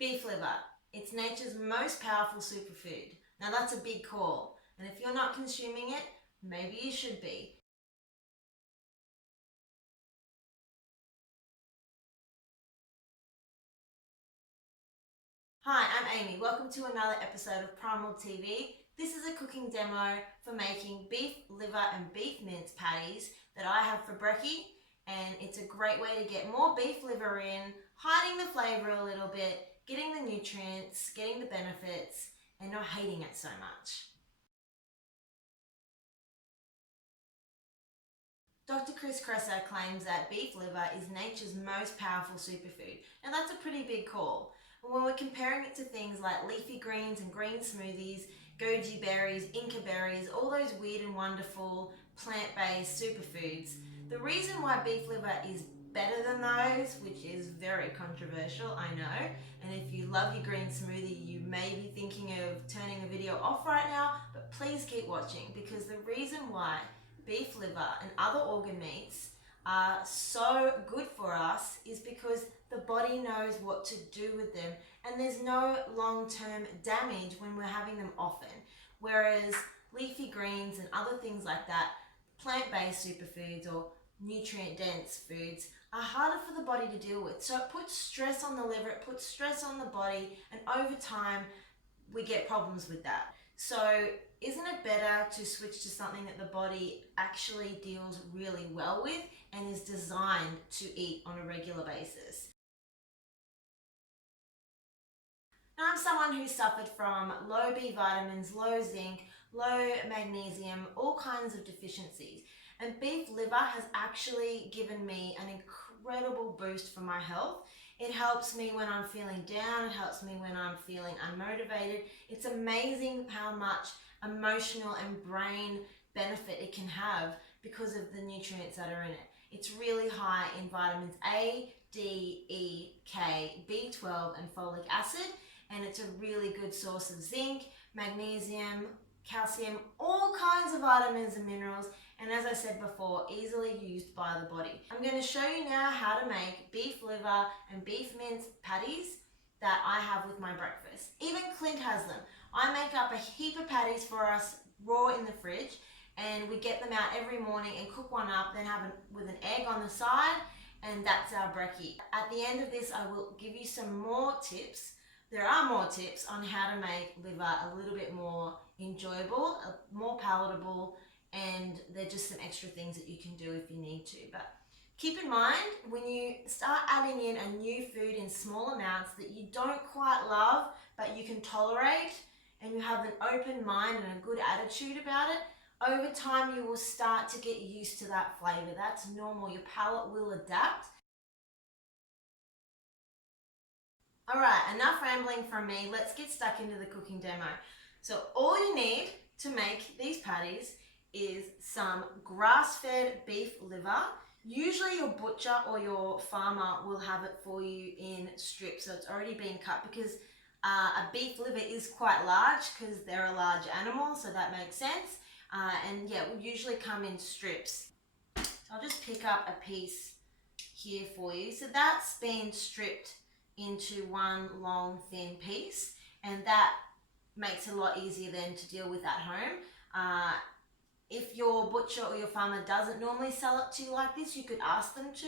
Beef liver. It's nature's most powerful superfood. Now that's a big call, and if you're not consuming it, maybe you should be. Hi, I'm Amy. Welcome to another episode of Primal TV. This is a cooking demo for making beef liver and beef mince patties that I have for brekkie, and it's a great way to get more beef liver in, hiding the flavour a little bit, getting the nutrients, getting the benefits, and not hating it so much. Dr Chris Kresser claims that beef liver is nature's most powerful superfood. Now that's a pretty big call. When we're comparing it to things like leafy greens and green smoothies, goji berries, inca berries, all those weird and wonderful plant-based superfoods, the reason why beef liver is better than those, which is very controversial, I know, and if you love your green smoothie, you may be thinking of turning the video off right now, but please keep watching, because the reason why beef liver and other organ meats are so good for us is because the body knows what to do with them, and there's no long-term damage when we're having them often. Whereas leafy greens and other things like that, plant-based superfoods or nutrient-dense foods, are harder for the body to deal with. So it puts stress on the liver, it puts stress on the body, and over time we get problems with that. So isn't it better to switch to something that the body actually deals really well with and is designed to eat on a regular basis? Now, I'm someone who suffered from low B vitamins, low zinc, low magnesium, all kinds of deficiencies. And beef liver has actually given me an incredible boost for my health. It helps me when I'm feeling down, it helps me when I'm feeling unmotivated. It's amazing how much emotional and brain benefit it can have because of the nutrients that are in it. It's really high in vitamins A, D, E, K, B12 and folic acid, and it's a really good source of zinc, magnesium, calcium, all kinds of vitamins and minerals, and as I said before, easily used by the body. I'm going to show you now how to make beef liver and beef mince patties that I have with my breakfast. Even Clint has them. I make up a heap of patties for us raw in the fridge, and we get them out every morning and cook one up, then have it with an egg on the side, and that's our brekkie. At the end of this, I will give you some more tips. There are more tips on how to make liver a little bit more enjoyable, more palatable, and they're just some extra things that you can do if you need to. But keep in mind, when you start adding in a new food in small amounts that you don't quite love, but you can tolerate, and you have an open mind and a good attitude about it, over time you will start to get used to that flavor. That's normal. Your palate will adapt. Alright, enough rambling from me. Let's get stuck into the cooking demo. So all you need to make these patties is some grass-fed beef liver. Usually your butcher or your farmer will have it for you in strips, so it's already been cut, because a beef liver is quite large because they're a large animal, so that makes sense. And yeah, it will usually come in strips. So I'll just pick up a piece here for you. So that's been stripped into one long thin piece, and that makes it a lot easier then to deal with at home. If your butcher or your farmer doesn't normally sell it to you like this, you could ask them to.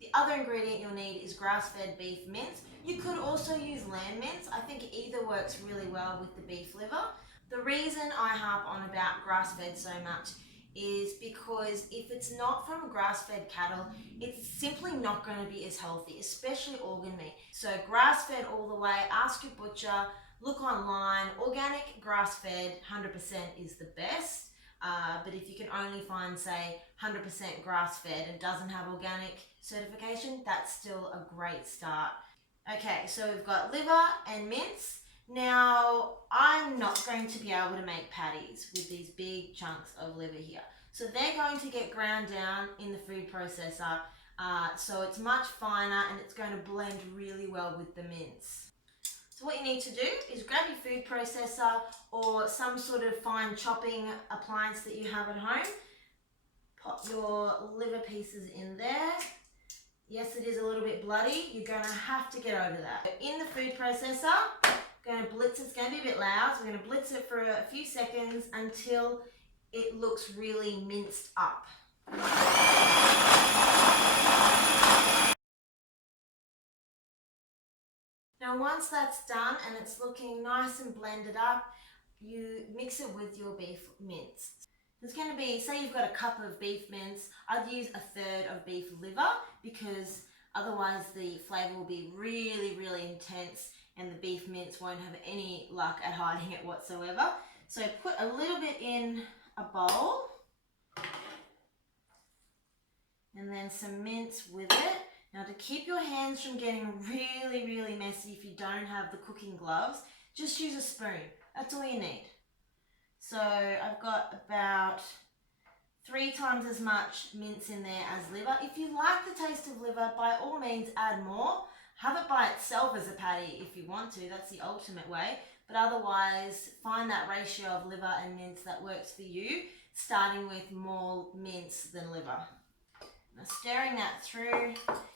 The other ingredient you'll need is grass-fed beef mince. You could also use lamb mince. I think either works really well with the beef liver. The reason I harp on about grass-fed so much is because if it's not from grass-fed cattle, it's simply not going to be as healthy, especially organ meat. So grass-fed all the way, ask your butcher, look online. Organic grass-fed 100% is the best, but if you can only find, say, 100% grass-fed and doesn't have organic certification, that's still a great start. Okay, so we've got liver and mince. Now, I'm not going to be able to make patties with these big chunks of liver here. So they're going to get ground down in the food processor, so it's much finer and it's going to blend really well with the mince. So what you need to do is grab your food processor or some sort of fine chopping appliance that you have at home. Pop your liver pieces in there. Yes, it is a little bit bloody. You're going to have to get over that. In the food processor, going to blitz it. It's going to be a bit loud, so we're going to blitz it for a few seconds until it looks really minced up. Now once that's done and it's looking nice and blended up, you mix it with your beef mince. There's going to be, say you've got a cup of beef mince, I'd use a third of beef liver because otherwise the flavour will be really, really intense and the beef mince won't have any luck at hiding it whatsoever. So put a little bit in a bowl and then some mince with it. Now to keep your hands from getting really, really messy if you don't have the cooking gloves, just use a spoon. That's all you need. So I've got about 3 times as much mince in there as liver. If you like the taste of liver, by all means add more. Have it by itself as a patty if you want to, that's the ultimate way. But otherwise, find that ratio of liver and mince that works for you, starting with more mince than liver. Now stirring that through.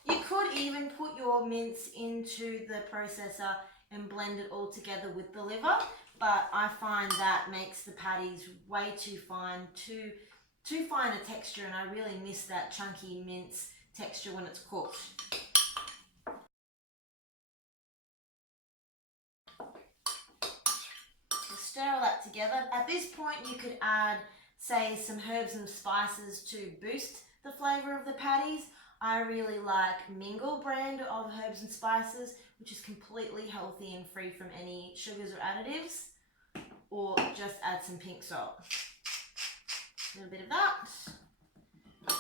You could even put your mince into the processor and blend it all together with the liver, but I find that makes the patties way too fine, too fine a texture, and I really miss that chunky mince texture when it's cooked. So stir all that together. At this point you could add, say, some herbs and spices to boost the flavour of the patties. I really like Mingle brand of herbs and spices, which is completely healthy and free from any sugars or additives, or just add some pink salt. A little bit of that.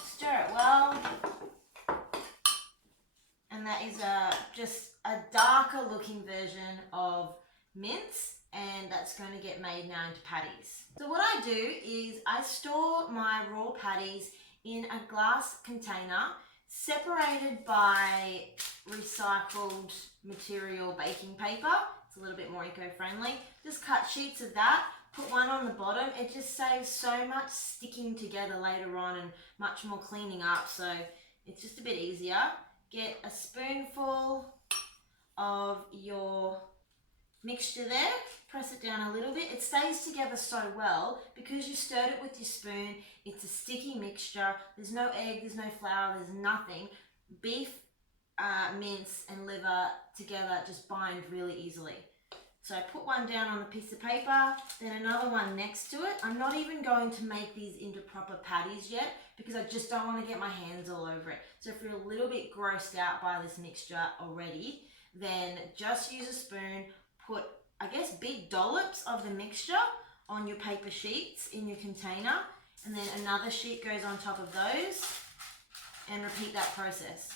Stir it well. And that is just a darker looking version of mince, and that's going to get made now into patties. So what I do is I store my raw patties in a glass container separated by recycled material baking paper. It's a little bit more eco-friendly. Just cut sheets of that, put one on the bottom. It just saves so much sticking together later on and much more cleaning up, so it's just a bit easier. Get a spoonful of your mixture there, press it down a little bit. It stays together so well because you stirred it with your spoon. It's a sticky mixture. There's no egg, there's no flour, there's nothing. Beef, mince and liver together just bind really easily. So I put one down on a piece of paper, then another one next to it. I'm not even going to make these into proper patties yet because I just don't want to get my hands all over it. So if you're a little bit grossed out by this mixture already, then just use a spoon, put, I guess, big dollops of the mixture on your paper sheets in your container, and then another sheet goes on top of those, and repeat that process.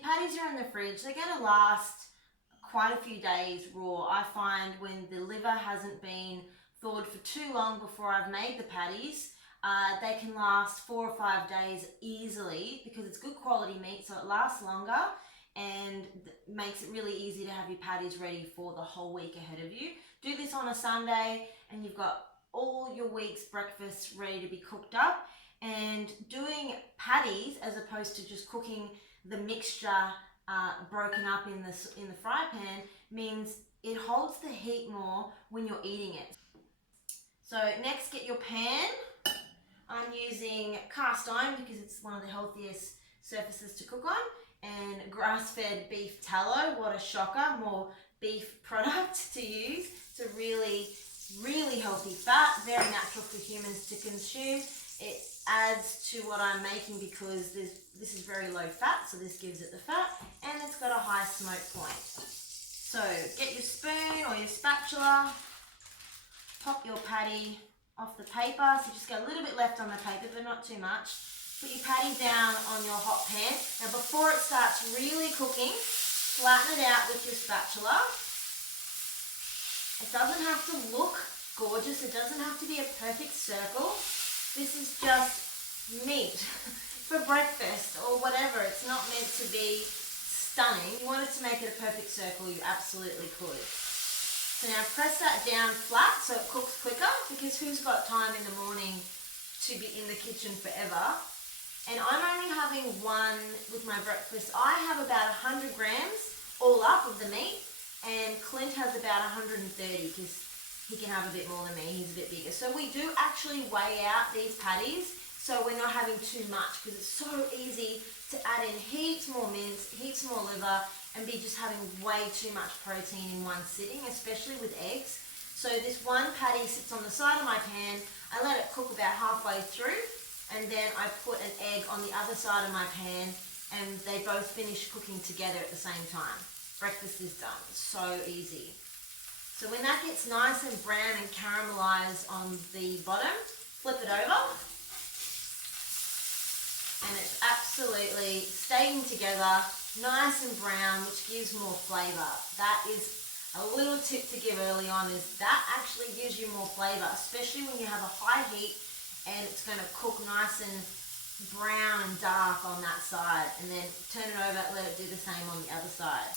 Patties are in the fridge, they're going to last quite a few days raw. I find when the liver hasn't been thawed for too long before I've made the patties, they can last 4 or 5 days easily because it's good quality meat, so it lasts longer and makes it really easy to have your patties ready for the whole week ahead of you. Do this on a Sunday and you've got all your week's breakfasts ready to be cooked up. And doing patties as opposed to just cooking the mixture broken up in the fry pan means it holds the heat more when you're eating it. So next, get your pan. I'm using cast iron because it's one of the healthiest surfaces to cook on, and grass-fed beef tallow. What a shocker, more beef product to use. It's a really, really healthy fat, very natural for humans to consume. It adds to what I'm making because this is very low fat, so this gives it the fat, and it's got a high smoke point. So get your spoon or your spatula, pop your patty off the paper, so you just get a little bit left on the paper, but not too much. Put your patty down on your hot pan. Now before it starts really cooking, flatten it out with your spatula. It doesn't have to look gorgeous, it doesn't have to be a perfect circle. This is just meat for breakfast or whatever. It's not meant to be stunning. If you wanted to make it a perfect circle, you absolutely could. So now press that down flat so it cooks quicker, because who's got time in the morning to be in the kitchen forever? And I'm only having one with my breakfast. I have about 100 grams all up of the meat, and Clint has about 130 because he can have a bit more than me. He's a bit bigger. So we do actually weigh out these patties so we're not having too much, because it's so easy to add in heaps more mince, heaps more liver, and be just having way too much protein in one sitting, especially with eggs. So this one patty sits on the side of my pan. I let it cook about halfway through, and then I put an egg on the other side of my pan, and they both finish cooking together at the same time. Breakfast is done. It's so easy. So when that gets nice and brown and caramelized on the bottom, flip it over, and it's absolutely staying together, nice and brown, which gives more flavor. That is a little tip to give early on, is that actually gives you more flavor, especially when you have a high heat and it's going to cook nice and brown and dark on that side, and then turn it over, let it do the same on the other side.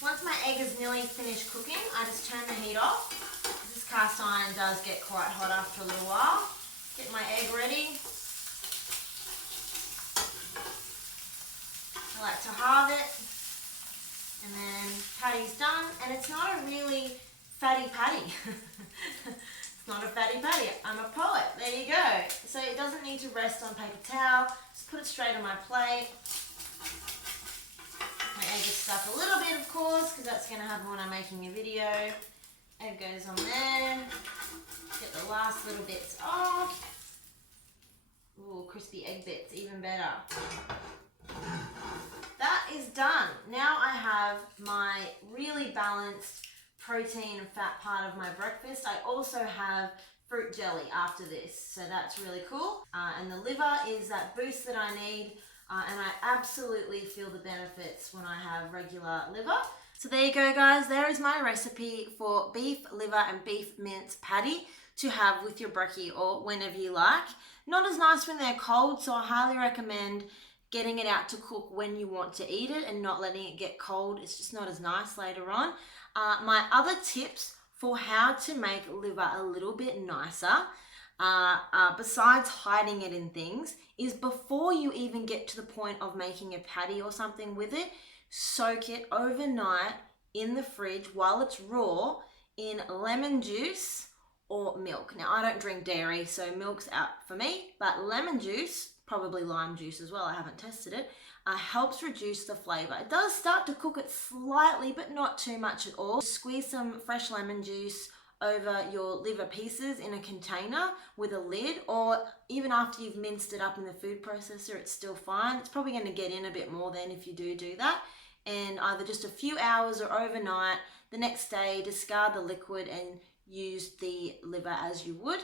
Once my egg is nearly finished cooking, I just turn the heat off. This cast iron does get quite hot after a little while. Get my egg ready. I like to halve it, and then patty's done, and it's not a really fatty patty. It's not a fatty patty. I'm a poet. There you go. So it doesn't need to rest on paper towel. Just put it straight on my plate. My egg is stuck a little bit, of course, because that's going to happen when I'm making a video. Egg goes on there. Get the last little bits off. Ooh, crispy egg bits, even better. That is done. Now I have my really balanced protein and fat part of my breakfast. I also have fruit jelly after this, so that's really cool. And the liver is that boost that I need, and I absolutely feel the benefits when I have regular liver. So there you go, guys. There is my recipe for beef liver and beef mince patty to have with your brekkie or whenever you like. Not as nice when they're cold, so I highly recommend getting it out to cook when you want to eat it and not letting it get cold. It's just not as nice later on. My other tips for how to make liver a little bit nicer, besides hiding it in things, is before you even get to the point of making a patty or something with it, soak it overnight in the fridge while it's raw in lemon juice or milk. Now, I don't drink dairy, so milk's out for me, but lemon juice, probably lime juice as well, I haven't tested it, helps reduce the flavor. It does start to cook it slightly, but not too much at all. Squeeze some fresh lemon juice over your liver pieces in a container with a lid, or even after you've minced it up in the food processor, it's still fine. It's probably going to get in a bit more then if you do that. And either just a few hours or overnight, the next day discard the liquid and use the liver as you would.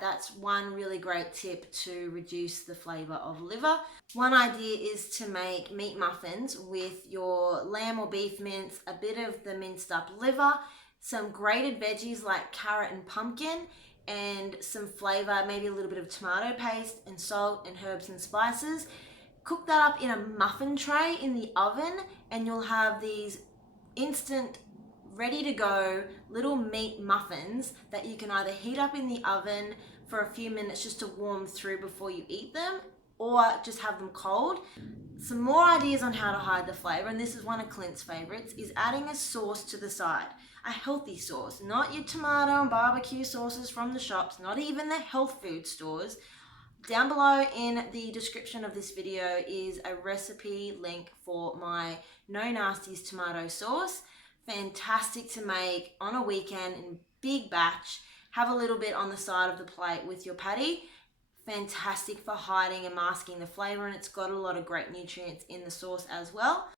That's one really great tip to reduce the flavor of liver. One idea is to make meat muffins with your lamb or beef mince, a bit of the minced up liver, some grated veggies like carrot and pumpkin, and some flavor, maybe a little bit of tomato paste and salt and herbs and spices. Cook that up in a muffin tray in the oven, and you'll have these instant ready to go little meat muffins that you can either heat up in the oven for a few minutes just to warm through before you eat them, or just have them cold. Some more ideas on how to hide the flavor, and this is one of Clint's favorites, is adding a sauce to the side. A healthy sauce, not your tomato and barbecue sauces from the shops, not even the health food stores. Down below in the description of this video is a recipe link for my No Nasties tomato sauce. Fantastic to make on a weekend in big batch. Have a little bit on the side of the plate with your patty. Fantastic for hiding and masking the flavor, and it's got a lot of great nutrients in the sauce as well.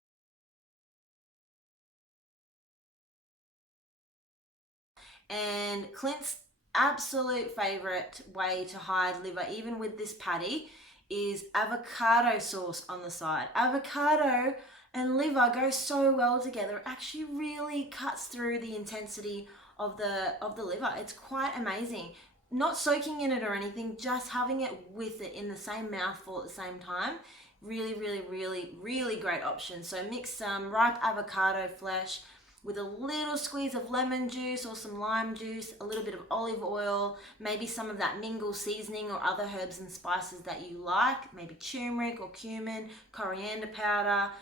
And Clint's absolute favorite way to hide liver, even with this patty, is avocado sauce on the side. Avocado and liver go so well together. It actually really cuts through the intensity of the liver. It's quite amazing. Not soaking in it or anything, just having it with it in the same mouthful at the same time Really, really, really, really great option. So mix some ripe avocado flesh with a little squeeze of lemon juice or some lime juice, a little bit of olive oil, maybe some of that mingle seasoning or other herbs and spices that you like, maybe turmeric or cumin, coriander powder,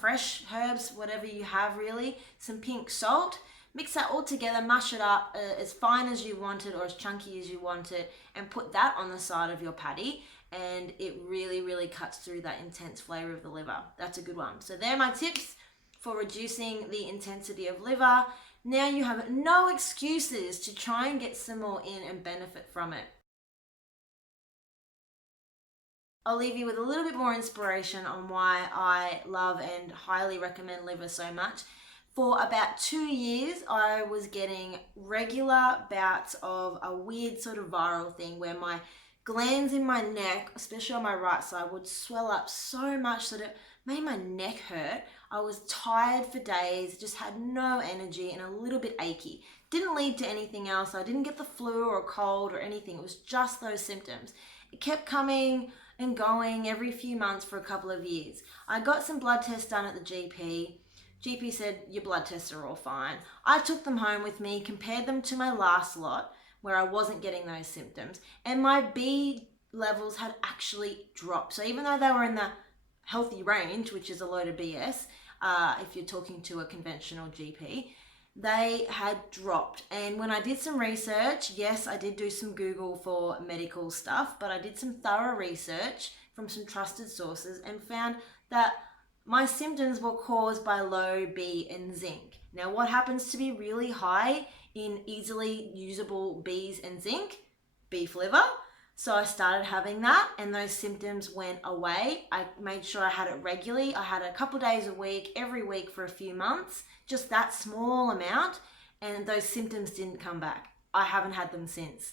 fresh herbs, whatever you have really, some pink salt. Mix that all together, mash it up as fine as you want it or as chunky as you want it, and put that on the side of your patty, and it really, really cuts through that intense flavor of the liver. That's a good one. So they're my tips for reducing the intensity of liver. Now you have no excuses to try and get some more in and benefit from it. I'll leave you with a little bit more inspiration on why I love and highly recommend liver so much. For about 2 years, I was getting regular bouts of a weird sort of viral thing where my glands in my neck, especially on my right side, would swell up so much that it made my neck hurt. I was tired for days, just had no energy and a little bit achy. Didn't lead to anything else. I didn't get the flu or a cold or anything. It was just those symptoms. It kept coming and going every few months for a couple of years. I got some blood tests done at the GP. GP said, your blood tests are all fine. I took them home with me, compared them to my last lot where I wasn't getting those symptoms, and my B levels had actually dropped. So even though they were in the healthy range, which is a load of BS, if you're talking to a conventional GP, they had dropped. And when I did some research, yes, I did do some Google for medical stuff, but I did some thorough research from some trusted sources and found that my symptoms were caused by low B and zinc. Now, what happens to be really high in easily usable Bs and zinc? Beef liver. So I started having that and those symptoms went away. I made sure I had it regularly. I had it a couple days a week, every week for a few months, just that small amount, and those symptoms didn't come back. I haven't had them since.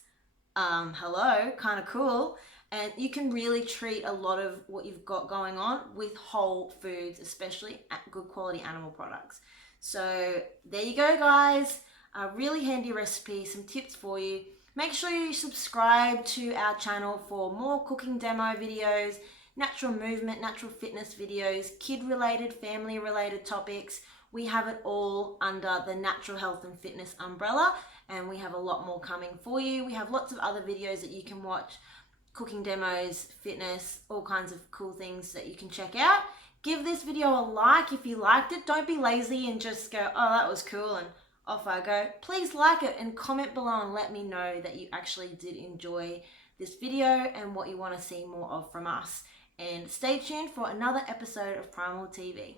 Hello, kind of cool. And you can really treat a lot of what you've got going on with whole foods, especially good quality animal products. So there you go, guys. A really handy recipe, some tips for you. Make sure you subscribe to our channel for more cooking demo videos, natural movement, natural fitness videos, kid-related, family-related topics. We have it all under the natural health and fitness umbrella, and we have a lot more coming for you. We have lots of other videos that you can watch, cooking demos, fitness, all kinds of cool things that you can check out. Give this video a like if you liked it. Don't be lazy and just go, oh, that was cool, and off I go. Please like it and comment below and let me know that you actually did enjoy this video and what you want to see more of from us. And stay tuned for another episode of Primal TV.